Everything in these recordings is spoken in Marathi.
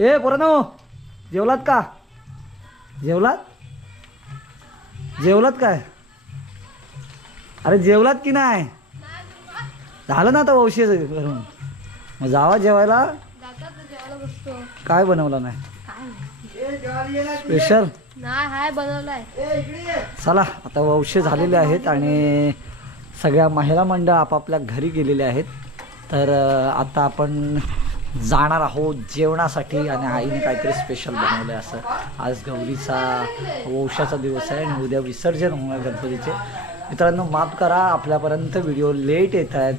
ए पोरानो जेवलात का? जेवलात? जेवलात काय? अरे जेवलात की नाही? झालं ना आता वंशी करून. मग जावा जेवायला. काय बनवलं नाही? स्पेशल हाय चला आता वंश झालेले आहेत आणि सगळ्या महिला मंडळ आपापल्या घरी गेलेले आहेत. तर आता आपण जाणार आहोत जेवणासाठी आणि आईने काहीतरी स्पेशल बनवलं आहे असं. आज गौरीचा वंशाचा दिवस आहे आणि उद्या विसर्जन होणार गणपतीचे. मित्रांनो माफ करा आपल्यापर्यंत व्हिडिओ लेट येत आहेत.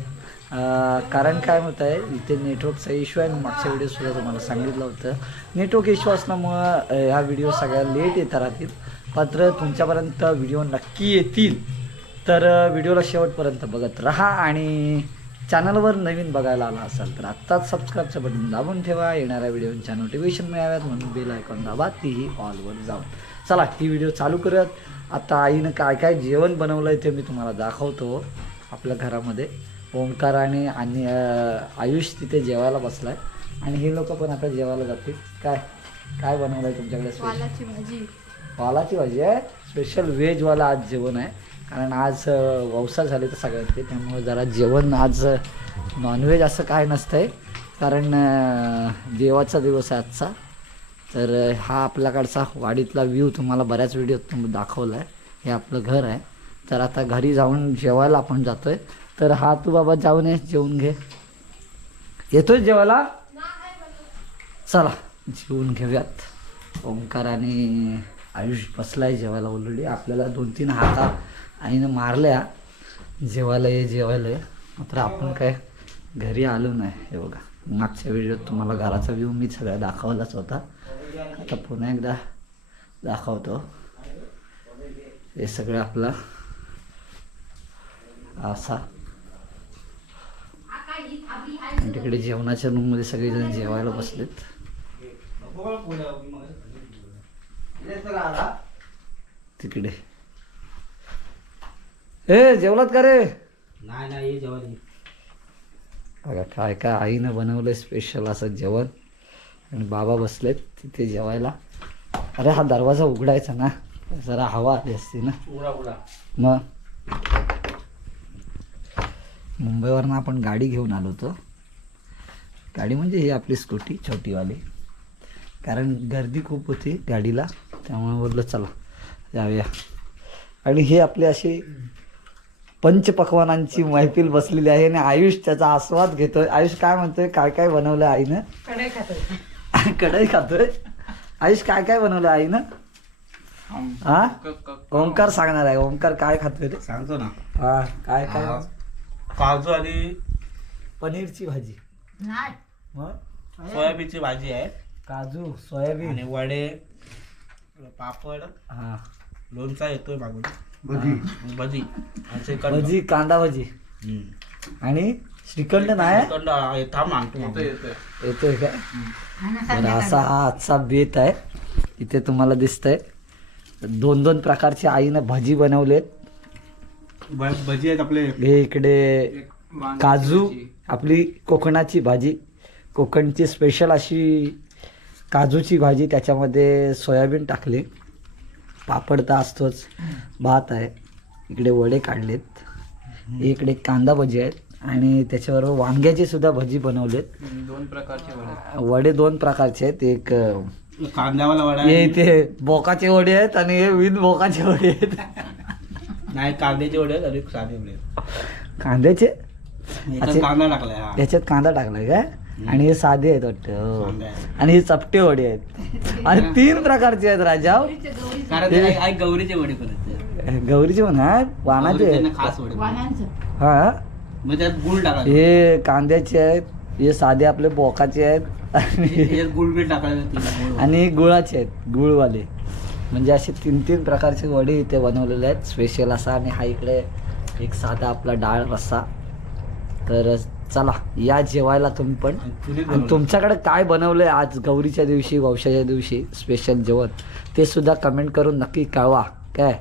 कारण काय होत आहे इथे नेटवर्कचा इश्यू आहे. मी मागच्या व्हिडिओसुद्धा तुम्हाला सांगितलं होतं. नेटवर्क इश्यू असल्यामुळं ह्या व्हिडिओ सगळ्या लेट येत राहतील. मात्र तुमच्यापर्यंत व्हिडिओ नक्की येतील. तर व्हिडिओला शेवटपर्यंत बघत राहा आणि चॅनलवर नवीन बघायला आला असाल तर आत्ताच सबस्क्राईबचं बटन दाबून ठेवा. येणाऱ्या व्हिडिओच्या नोटिफिकेशन मिळाव्यात म्हणून बेल आयकॉन दाबा. तीही ऑलवर जाऊन. चला ही व्हिडिओ चालू करूयात. आता आईनं काय काय जेवण बनवलं आहे ते मी तुम्हाला दाखवतो. आपल्या घरामध्ये ओंकार आणि आणि आयुष तिथे जेवायला बसलाय. आणि हे लोक पण आता जेवायला जातील. काय काय बनवलं आहे तुमच्याकडे वालाची भाजी. वालाची भाजी आहे. स्पेशल व्हेजवाला आज जेवण आहे. कारण आज अं, ववसा झाले तर सगळ्यांचे त्यामुळे जरा जेवण आज नॉनव्हेज असं काय नसतंय. कारण देवाचा दिवस आहे आजचा. तर हा आपल्याकडचा वाडीतला व्ह्यू तुम्हाला बऱ्याच व्हिडिओत तुम्ही दाखवला आहे हे आपलं घर आहे. तर आता घरी जाऊन जेवायला आपण जातो आहे तर हा तू बाबा जाऊन ये जेवून घे. येतोय जेवायला? चला जेवून घेऊयात. ओंकार आणि आयुष बसलाय जेवायला ऑलरेडी आपल्याला दोन तीन हाता आईनं मारल्या जेवायला ये जेवायला ये. मात्र आपण काय घरी आलो नाही हे बघा. मागच्या व्हिडिओत तुम्हाला घराचा व्ह्यू मी सगळा दाखवलाच होता. आता पुन्हा एकदा दाखवतो. हे सगळं आपला असा. आणि तिकडे जेवणाच्या रूममध्ये सगळेजण जेवायला बसलेत. तिकडे. ए जेवलात का रे? नाही नाही ये जेवण. बघा काय काय आईनं बनवलंय स्पेशल असं जेवण. आणि बाबा बसलेत तिथे जेवायला. अरे हा दरवाजा उघडायचा ना. जरा हवा आली असती ना. उडा उडा मग? मुंबईवरनं आपण गाडी घेऊन आलो होतो. गाडी म्हणजे ही आपली स्कूटी छोटीवाली. कारण गर्दी खूप होती गाडीला. त्यामुळे बोललं चला जाऊया. आणि हे आपली अशी पंचपक्वानांची मैफिल बसलेली आहे आणि आयुष त्याचा आस्वाद घेतोय. आयुष काय म्हणतोय? काय काय बनवलं आईनं? कढई खातोय. आयुष काय काय बनवलं आईनं? हा? ओंकार सांगणार आहे. ओंकार काय खातोय रे सांगतो ना. हा काय काय? हा. काजू आणि पनीरची भाजी. मग? सोयाबीनची भाजी आहे. काजू सोयाबीन. आणि वडे पापड. हा. लोणचा येतोय मागून. भजी. भजी. कांदा. भजी हम्म. आणि श्रीखंड नाही. येतोय काय असा हा आजचा बेत आहे. इथे तुम्हाला दिसतंय. दोन दोन प्रकारची आईनं भजी बनवलेत. भजी आहेत आपले. हे इकडे काजू आपली कोकणाची भाजी. कोकणची स्पेशल अशी काजूची भाजी. त्याच्यामध्ये सोयाबीन टाकले. पापड तर असतोच. भात आहे. इकडे वडे काढलेत. इकडे कांदा भजी आहेत. आणि त्याच्याबरोबर वांग्याची सुद्धा भजी बनवलेत. दोन प्रकारचे वडे वडे दोन प्रकारचे आहेत. एक अं, कांद्यावाला वडा हे आहे. इथे बोकाचे वडे आहेत आणि हे विन बोकाचे वडे आहेत. नाही कांद्याचे वडे आहेत आणि साधे वडे आहेत. कांद्याचे? याच्यात अच्छा. कांदा टाकलाय हा. याच्यात कांदा टाकलाय काय? आणि हे साधे आहेत वाटतं हो. आणि हे चपटे वडे आहेत. आणि तीन प्रकारचे आहेत राजा कारण ते आई- आई गौरीचे वडे गौरीचे वाणाचे गौरीचे आहेत. खास वडे. हा? मग त्यात गुळ टाकायचं. हे कांद्याचे आहेत हे साधे आपले बोकाचे आहेत. आणि याच्यात गुळ बीळ टाकायचं तिला गुळ आणि गुळाचे आहेत गुळवाले. म्हणजे असे तीन तीन प्रकारचे वडे इथे बनवलेले आहेत. स्पेशल असा आणि हा इकडे एक साधा आपला डाळ रस्सा. तर चला या जेवायला तुम्ही पण. आणि. तुमच्याकडे काय बनवलंय आज गौरीच्या दिवशी वंशाच्या दिवशी स्पेशल जेवण? ते सुद्धा कमेंट करून नक्की कळवा काय?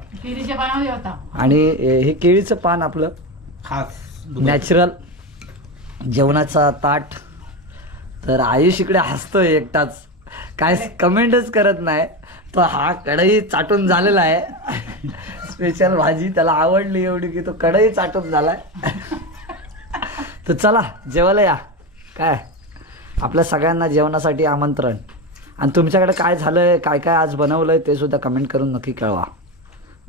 आणि हे केळीचं पान आपलं? खास नॅचरल जेवणाचा ताट. तर आयुष इकडे हसतोय एकटाच. काय कमेंटच करत नाही. तो हा कढई चाटून झालेला आहे. स्पेशल भाजी त्याला आवडली एवढी की तो कढई चाटून झालाय. तर चला जेवायला या. काय? आपल्या सगळ्यांना जेवणासाठी आमंत्रण. आणि तुमच्याकडे काय झालंय काय काय आज बनवलंय ते सुद्धा कमेंट करून नक्की कळवा.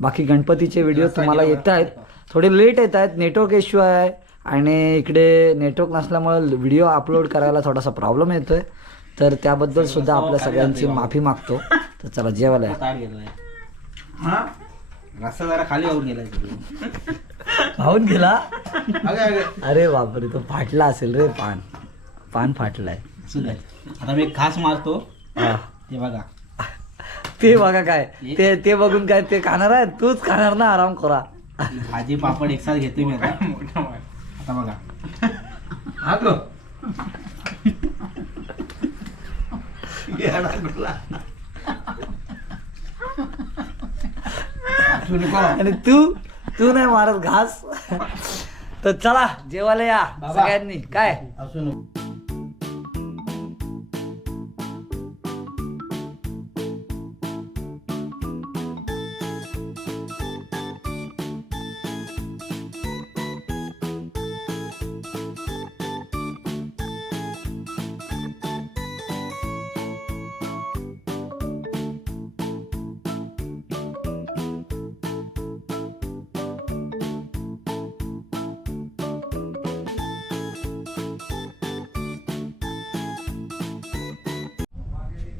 बाकी गणपतीचे व्हिडिओ तुम्हाला येत आहेत. थोडे लेट येत आहेत नेटवर्क इश्यू आहे. आणि इकडे नेटवर्क नसल्यामुळे व्हिडिओ अपलोड करायला थोडासा प्रॉब्लेम येतोय. तर त्याबद्दल सुद्धा आपल्या सगळ्यांची माफी मागतो. तर चला जेवायला या. रस्ता जरा खाली वाहून गेलाय तिकडे. भाऊन गेला? अगे अगे. अरे बापरे तो फाटला असेल रे पान. पान फाटलाय. आता मी एक घास मारतो. हा. ते बघा. ते बघा काय. ते ते बघून काय ते खाणार आहे? तूच खाणार ना आराम करा. ही भाजी पापड एक साथ घेतोय मी आता. आता बघा हा तो आणि तू तू नाही मारत घास. तर चला जेवायला या. सगळ्यांनी. काय?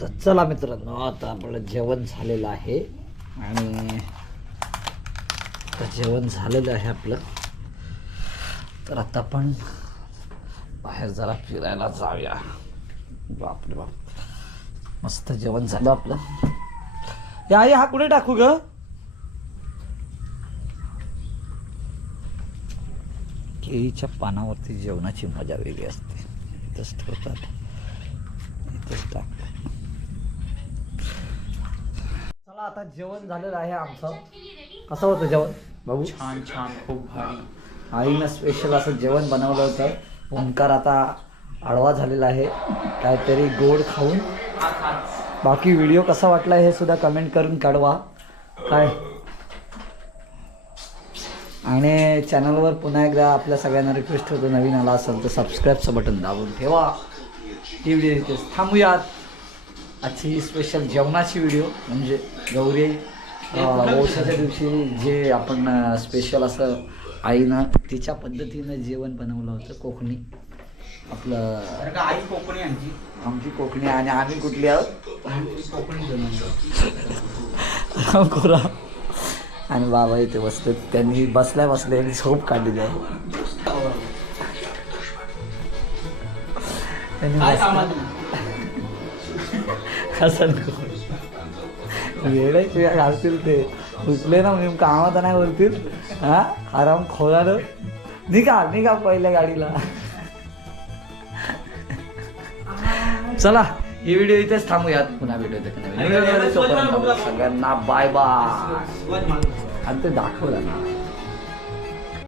तर चला मित्रांनो आता आपलं जेवण झालेलं आहे. आणि जेवण झालेलं आहे आपलं. तर आता आपण बाहेर जरा फिरायला जाऊया. बापरे बाप. मस्त जेवण झालं आपलं. या आई हा कुठे टाकू ग? केळीच्या पानावरती जेवणाची मजा वेगळी असते. इथंच ठेवतात. इथंच टाक चला आता जेवण झालेलं आहे आमचं. कसं होतं जेवण? बाबू छान छान खूप भारी. आईनं स्पेशल असं जेवण बनवलं होतं. ओंकार आता आडवा झालेला आहे. काहीतरी गोड खाऊन. बाकी व्हिडिओ कसा वाटला हे सुद्धा कमेंट करून कळवा. काय? आणि चॅनलवर पुन्हा एकदा आपल्या सगळ्यांना रिक्वेस्ट होतो नवीन आला असेल तर सबस्क्राईबचं बटन दाबून ठेवा. ही व्हिडिओ थांबूयात. आजची स्पेशल जेवणाची व्हिडिओ म्हणजे गौरी अं, वौसाच्या दिवशी जे आपण स्पेशल असं आईनं तिच्या पद्धतीनं जेवण बनवलं होतं कोकणी. आपलं आई कोकणी आमची? आमची कोकणी आणि आम्ही कुठली आहोत? कोकणी बनवतो आणि बाबा इथे बसले त्यांनी बसल्या बसल्या झोप काढलेली आहे. त्यांनी असं नको वेळ घालतील ते. उचले ना मी कामात नाही बोलतील. हा? आराम खोलानं. निघा निघा पहिल्या गाडीला. चला ही व्हिडिओ इथेच थांबूयात. पुन्हा व्हिडिओ सगळ्यांना बाय बाय. आणि ते दाखवलं ना.